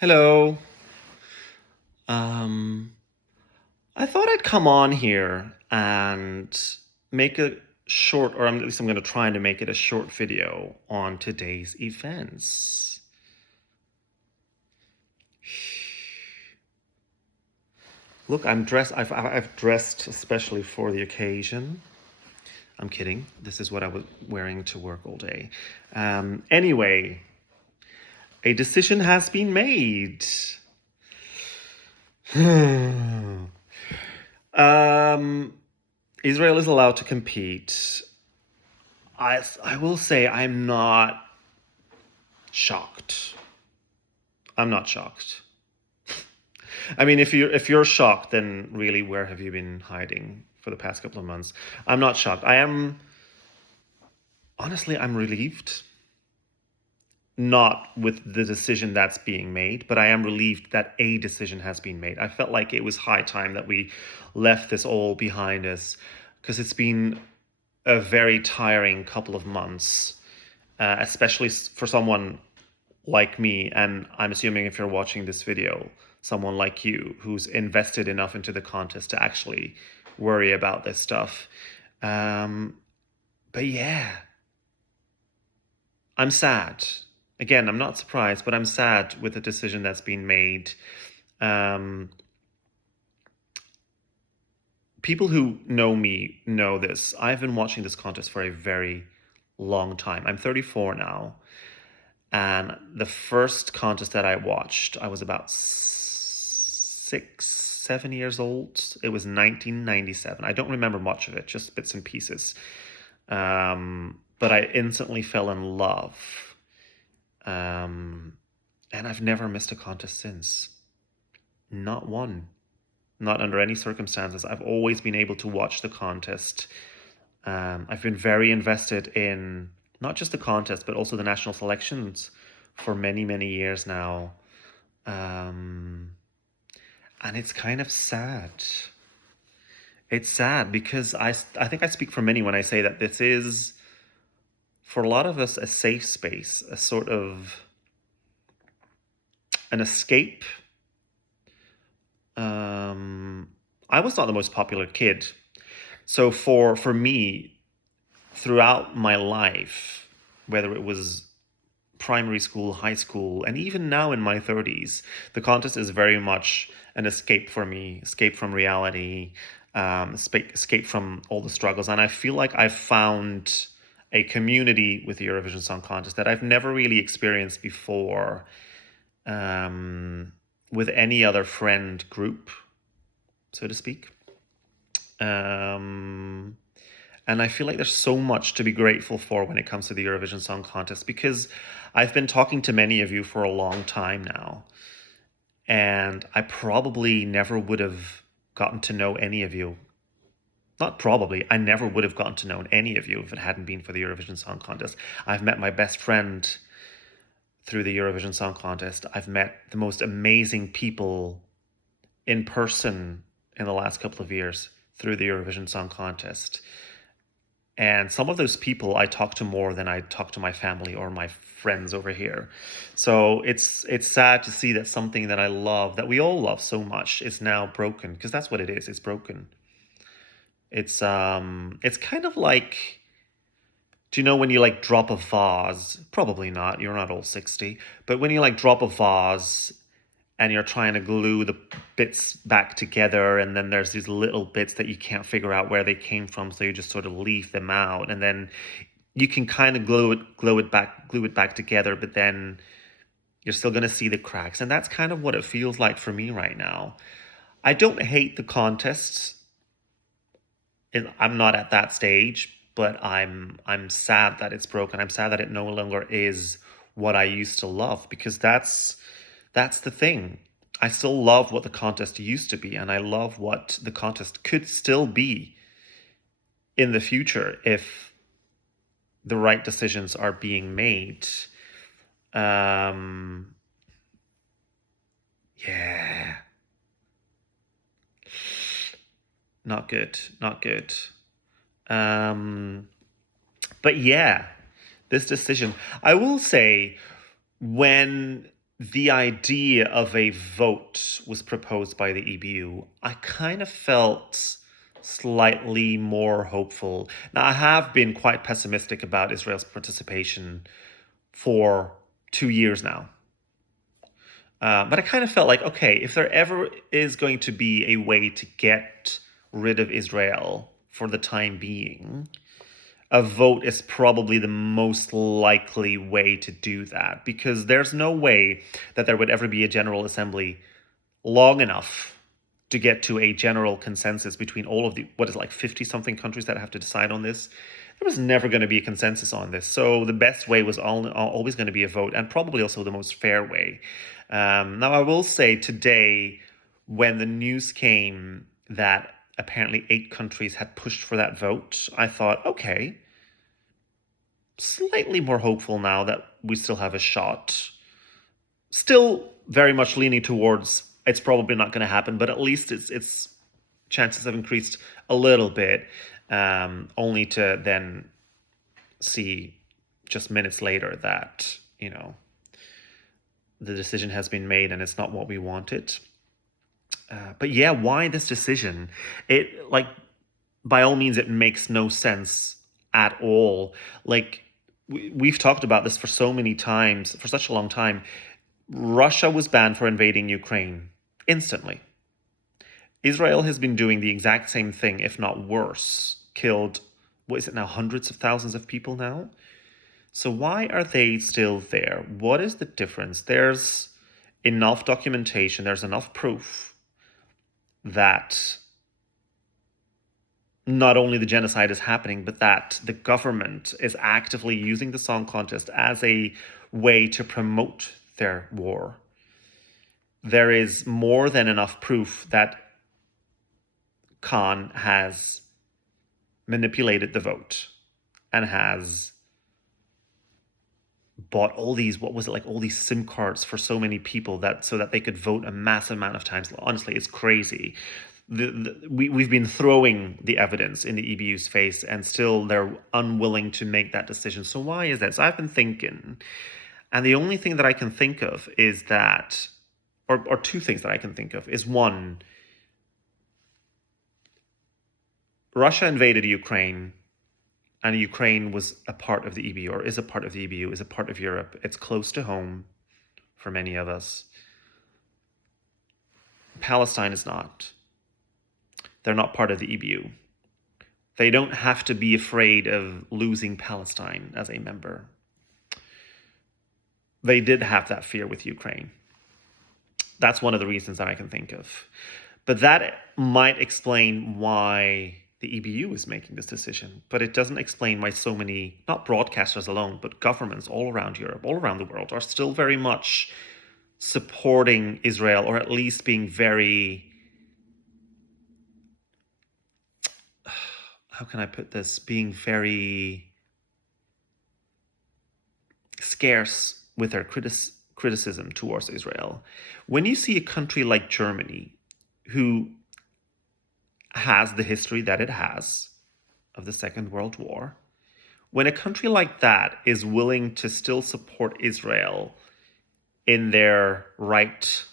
Hello. Um, I thought I'd come on here and make a short, or at least I'm going to try to make it a short video on today's events. Look, I'm dressed. I've dressed especially for the occasion. I'm kidding. This is what I was wearing to work all day. Anyway, a decision has been made. Um, Israel is allowed to compete. I will say I'm not shocked. I'm not shocked. I mean, if you're shocked, then really, where have you been hiding for the past couple of months? I'm not shocked. I am honestly, I'm relieved. Not with the decision that's being made, but I am relieved that a decision has been made. I felt like it was high time that we left this all behind us because it's been a very tiring couple of months, especially for someone like me, and I'm assuming if you're watching this video, someone like you who's invested enough into the contest to actually worry about this stuff. Um, but yeah, I'm sad. Again, I'm not surprised, but I'm sad with the decision that's been made. Um, People who know me know this. I've been watching this contest for a very long time. I'm 34 now. And the first contest that I watched, I was about 7 years old. It was 1997. I don't remember much of it, just bits and pieces. But I instantly fell in love. Um, and I've never missed a contest since. Not one. Not under any circumstances. I've always been able to watch the contest. I've been very invested in not just the contest, but also the national selections for many, many years now. And it's kind of sad. It's sad because I think I speak for many when I say that this is, for a lot of us, a safe space, a sort of an escape. I was not the most popular kid. So for me, throughout my life, whether it was primary school, high school, and even now in my 30s, the contest is very much an escape for me, escape from reality, escape from all the struggles. And I feel like I've found a community with the Eurovision Song Contest that I've never really experienced before, with any other friend group, so to speak. Um, and I feel like there's so much to be grateful for when it comes to the Eurovision Song Contest because I've been talking to many of you for a long time now. And I probably never would have gotten to know any of you. Not probably, I never would have gotten to know any of you if it hadn't been for the Eurovision Song Contest. I've met my best friend through the Eurovision Song Contest. I've met the most amazing people in person in the last couple of years through the Eurovision Song Contest. And some of those people I talk to more than I talk to my family or my friends over here. So it's sad to see that something that I love, that we all love so much, is now broken, because that's what it is. It's broken. It's kind of like, do you know when you like drop a vase? Probably not, you're not all 60, but when you like drop a vase and you're trying to glue the bits back together, and then there's these little bits that you can't figure out where they came from, so you just sort of leave them out, and then you can kind of glue it back together, but then you're still going to see the cracks, and that's kind of what it feels like for me right now. I don't hate the contests. I'm not at that stage, but I'm sad that it's broken. I'm sad that it no longer is what I used to love, because that's the thing. I still love what the contest used to be, and I love what the contest could still be in the future if the right decisions are being made. Um, yeah, not good, not good. Um, but yeah, this decision, I will say, when the idea of a vote was proposed by the EBU, I kind of felt slightly more hopeful. Now, I have been quite pessimistic about Israel's participation for 2 years now. But I kind of felt like, okay, if there ever is going to be a way to get rid of Israel for the time being, a vote is probably the most likely way to do that, because there's no way that there would ever be a General Assembly long enough to get to a general consensus between all of the, what is like 50 something countries that have to decide on this. There was never going to be a consensus on this. So the best way was always going to be a vote, and probably also the most fair way. Now, I will say today, when the news came that apparently 8 countries had pushed for that vote, I thought, okay, slightly more hopeful now that we still have a shot. Still very much leaning towards it's probably not going to happen, but at least its chances have increased a little bit, only to then see just minutes later that, the decision has been made and it's not what we wanted. But yeah, why this decision? It, like, by all means, it makes no sense at all. Like, we've talked about this for so many times, for such a long time. Russia was banned for invading Ukraine instantly. Israel has been doing the exact same thing, if not worse. Killed, what is it now, hundreds of thousands of people now? So why are they still there? What is the difference? There's enough documentation, there's enough proof that not only the genocide is happening, but that the government is actively using the song contest as a way to promote their war. There is more than enough proof that Khan has manipulated the vote and has bought all these, what was it, like all these SIM cards for so many people that so that they could vote a massive amount of times. Honestly, it's crazy. We've been throwing the evidence in the EBU's face, and still they're unwilling to make that decision. So why is that? So I've been thinking, and the only thing that I can think of is that, or two things that I can think of is, one, Russia invaded Ukraine, and Ukraine was a part of the EBU, or is a part of the EBU, is a part of Europe. It's close to home for many of us. Palestine is not. They're not part of the EBU. They don't have to be afraid of losing Palestine as a member. They did have that fear with Ukraine. That's one of the reasons that I can think of. But that might explain why the EBU is making this decision, but it doesn't explain why so many, not broadcasters alone, but governments all around Europe, all around the world, are still very much supporting Israel, or at least being very, how can I put this, being very scarce with their criticism towards Israel. When you see a country like Germany, who has the history that it has of the Second World War, when a country like that is willing to still support Israel in their right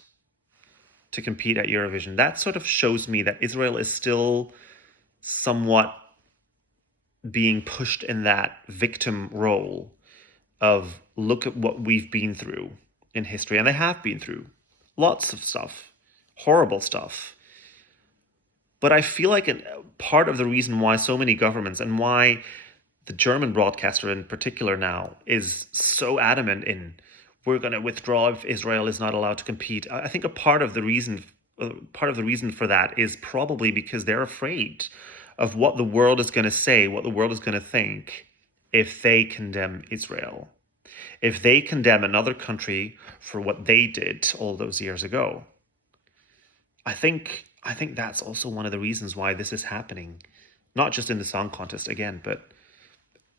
to compete at Eurovision, that sort of shows me that Israel is still somewhat being pushed in that victim role of, look at what we've been through in history. And they have been through lots of stuff, horrible stuff. But I feel like part of the reason why so many governments, and why the German broadcaster in particular now, is so adamant in, we're going to withdraw if Israel is not allowed to compete. I think a part of the reason for that is probably because they're afraid of what the world is going to say, what the world is going to think, if they condemn Israel, if they condemn another country for what they did all those years ago. I think that's also one of the reasons why this is happening, not just in the song contest again, but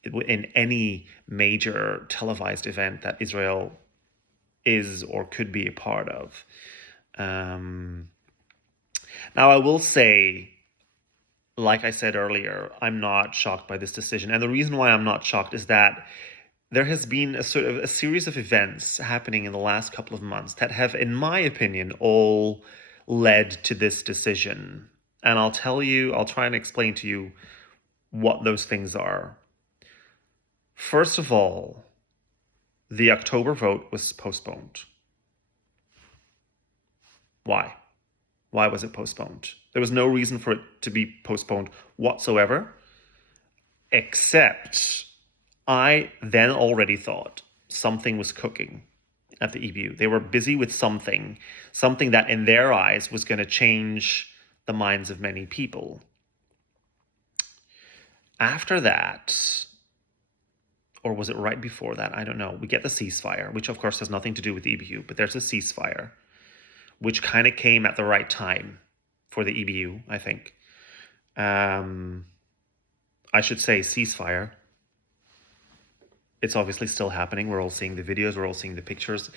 in any major televised event that Israel is or could be a part of. Now, I will say, like I said earlier, I'm not shocked by this decision. And the reason why I'm not shocked is that there has been a sort of a series of events happening in the last couple of months that have, in my opinion, all led to this decision. And I'll try and explain to you what those things are. First of all, the October vote was postponed. Why? Why was it postponed? There was no reason for it to be postponed whatsoever, except I then already thought something was cooking at the EBU. They were busy with something that in their eyes was going to change the minds of many people. After that, or was it right before that? I don't know. We get the ceasefire, which of course has nothing to do with the EBU, but there's a ceasefire, which kind of came at the right time for the EBU, I think. I should say ceasefire. It's obviously still happening. We're all seeing the videos. We're all seeing the pictures.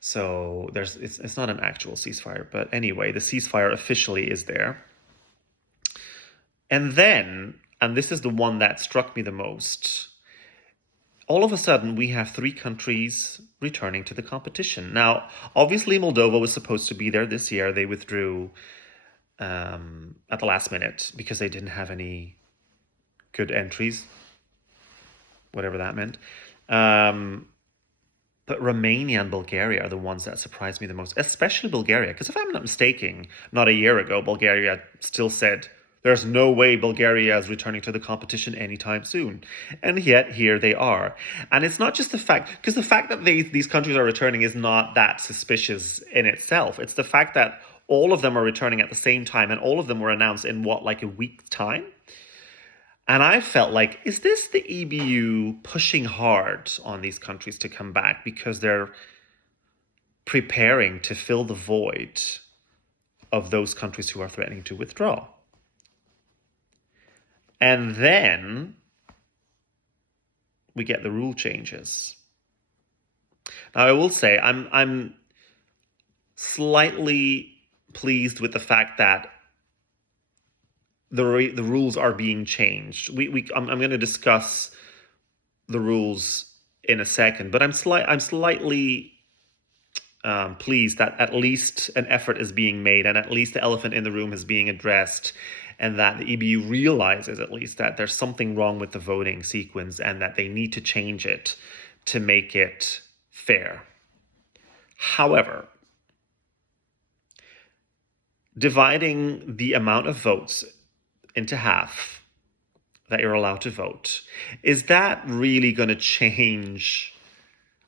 So it's not an actual ceasefire. But anyway, the ceasefire officially is there. And then, and this is the one that struck me the most, all of a sudden we have 3 countries returning to the competition. Now, obviously Moldova was supposed to be there this year. They withdrew at the last minute because they didn't have any good entries, whatever that meant. But Romania and Bulgaria are the ones that surprised me the most, especially Bulgaria, because if I'm not mistaken, not a year ago, Bulgaria still said there's no way Bulgaria is returning to the competition anytime soon. And yet here they are. And it's not just the fact, because the fact that these countries are returning is not that suspicious in itself. It's the fact that all of them are returning at the same time, and all of them were announced in like a week's time? And I felt like, is this the EBU pushing hard on these countries to come back because they're preparing to fill the void of those countries who are threatening to withdraw? And then we get the rule changes. Now, I will say I'm slightly pleased with the fact that the rules are being changed. I'm going to discuss the rules in a second, but I'm slightly pleased that at least an effort is being made, and at least the elephant in the room is being addressed, and that the EBU realizes at least that there's something wrong with the voting sequence and that they need to change it to make it fair. However, dividing the amount of votes into half that you're allowed to vote, is that really going to change,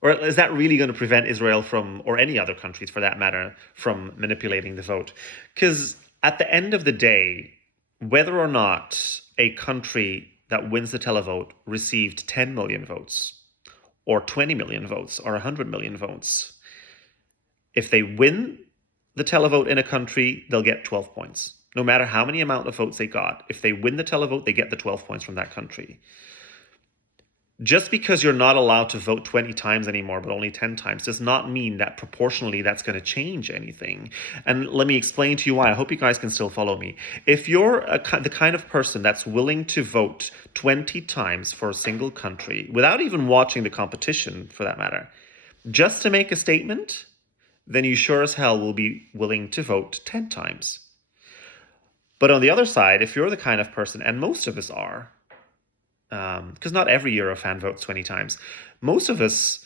or is that really going to prevent Israel from, or any other countries for that matter, from manipulating the vote? Because at the end of the day, whether or not a country that wins the televote received 10 million votes, or 20 million votes, or 100 million votes, if they win the televote in a country, they'll get 12 points. No matter how many amount of votes they got, if they win the televote, they get the 12 points from that country. Just because you're not allowed to vote 20 times anymore, but only 10 times, does not mean that proportionally that's going to change anything. And let me explain to you why. I hope you guys can still follow me. If you're the kind of person that's willing to vote 20 times for a single country, without even watching the competition for that matter, just to make a statement, then you sure as hell will be willing to vote 10 times. But on the other side, if you're the kind of person, and most of us are, because not every Eurofan votes 20 times, most of us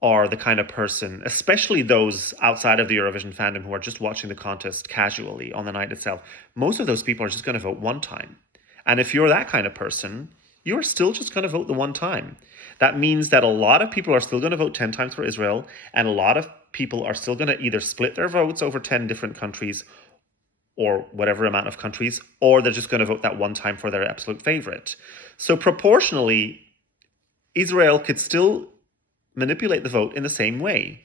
are the kind of person, especially those outside of the Eurovision fandom who are just watching the contest casually on the night itself, most of those people are just going to vote 1 time. And if you're that kind of person, you're still just going to vote the 1 time. That means that a lot of people are still going to vote 10 times for Israel, and a lot of people are still going to either split their votes over 10 different countries, or whatever amount of countries, or they're just going to vote that 1 time for their absolute favorite. So proportionally, Israel could still manipulate the vote in the same way.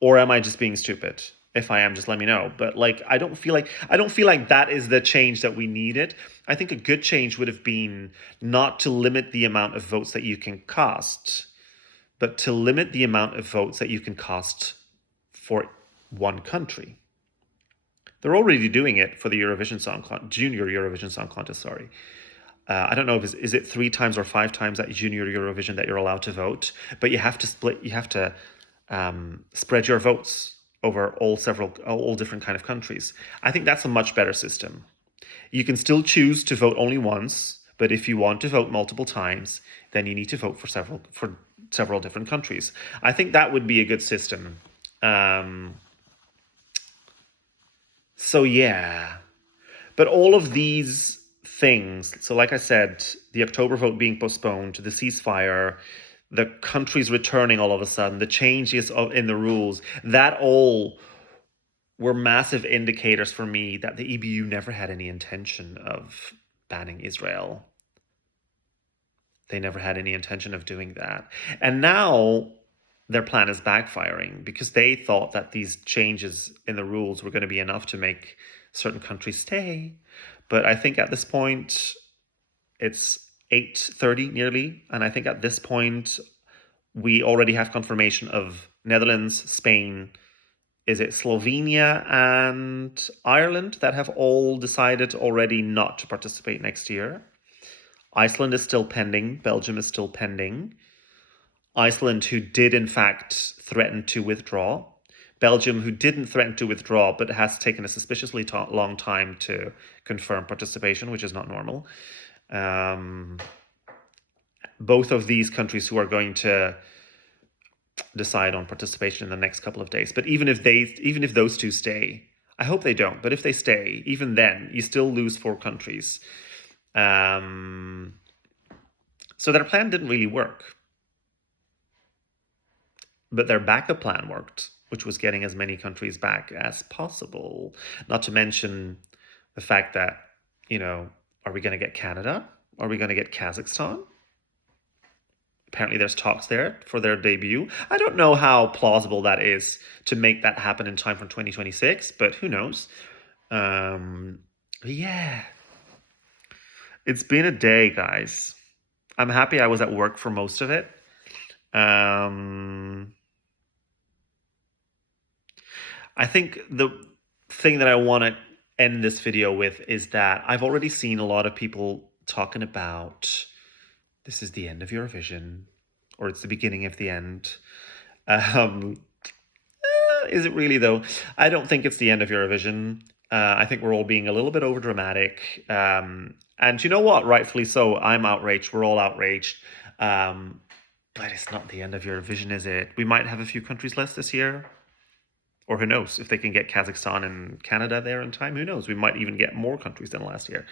Or am I just being stupid? If I am, just let me know. But I don't feel like that is the change that we needed. I think a good change would have been not to limit the amount of votes that you can cast, but to limit the amount of votes that you can cast for 1 country. They're already doing it for the Junior Eurovision Song Contest, I don't know if is it 3 times or 5 times at Junior Eurovision that you're allowed to vote, but you have to split. You have to spread your votes over all different kind of countries. I think that's a much better system. You can still choose to vote only once, but if you want to vote multiple times, then you need to vote for several different countries. I think that would be a good system. Um, so yeah, but all of these things. So like I said, the October vote being postponed, the ceasefire, the countries returning all of a sudden, the changes in the rules, that all were massive indicators for me that the EBU never had any intention of banning Israel. They never had any intention of doing that. And now their plan is backfiring because they thought that these changes in the rules were going to be enough to make certain countries stay. But I think at this point, it's 8:30 nearly. And I think at this point, we already have confirmation of Netherlands, Spain, is it Slovenia and Ireland that have all decided already not to participate next year. Iceland is still pending. Belgium is still pending. Iceland, who did in fact threaten to withdraw. Belgium, who didn't threaten to withdraw, but has taken a suspiciously long time to confirm participation, which is not normal. Both of these countries who are going to decide on participation in the next couple of days. But even if those two stay, I hope they don't. But if they stay, even then, you still lose 4 countries. So their plan didn't really work. But their backup plan worked, which was getting as many countries back as possible. Not to mention the fact that, are we going to get Canada? Are we going to get Kazakhstan? Apparently there's talks there for their debut. I don't know how plausible that is to make that happen in time for 2026, but who knows? Yeah. It's been a day, guys. I'm happy I was at work for most of it. I think the thing that I want to end this video with is that I've already seen a lot of people talking about this is the end of Eurovision, or it's the beginning of the end. Is it really, though? I don't think it's the end of Eurovision. I think we're all being a little bit overdramatic. And you know what? Rightfully so. I'm outraged. We're all outraged. But it's not the end of Eurovision, is it? We might have a few countries less this year. Or who knows? If they can get Kazakhstan and Canada there in time, who knows? We might even get more countries than last year.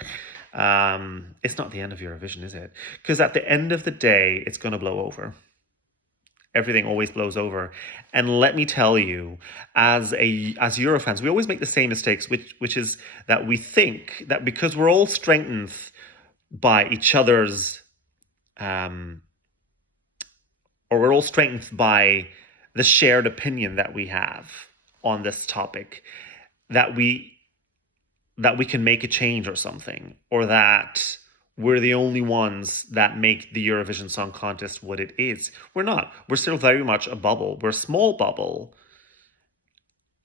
It's not the end of Eurovision, is it? Because at the end of the day, it's going to blow over. Everything always blows over. And let me tell you, as Eurofans, we always make the same mistakes, which is that we think that because we're all strengthened by each other's, or we're all strengthened by the shared opinion that we have on this topic, that we can make a change or something, or that we're the only ones that make the Eurovision Song Contest what it is. We're not. We're still very much a bubble. We're a small bubble.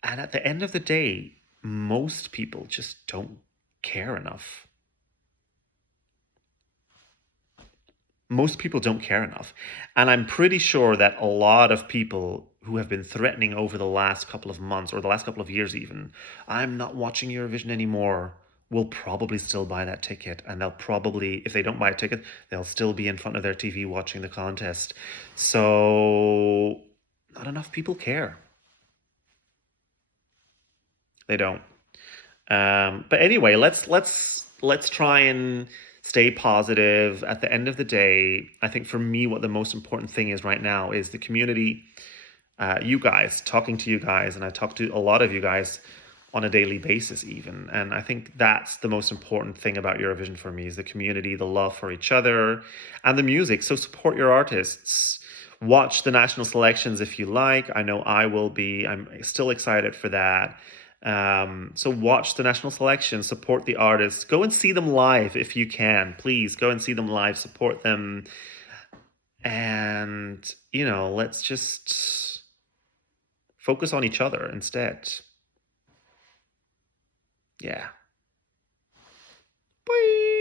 And at the end of the day, most people just don't care enough. Most people don't care enough. And I'm pretty sure that a lot of people who have been threatening over the last couple of months, or the last couple of years even, I'm not watching Eurovision anymore, will probably still buy that ticket. And they'll probably, if they don't buy a ticket, they'll still be in front of their TV watching the contest. So not enough people care. They don't. But anyway, let's try and stay positive. At the end of the day, I think for me, what the most important thing is right now is the community, you guys, talking to you guys, and I talk to a lot of you guys on a daily basis even. And I think that's the most important thing about Eurovision for me is the community, the love for each other, and the music. So support your artists. Watch the national selections if you like. I know I will be. I'm still excited for that. So watch the national selection, support the artists, go and see them live if you can. Please go and see them live, support them. And, let's just focus on each other instead. Yeah. Bye.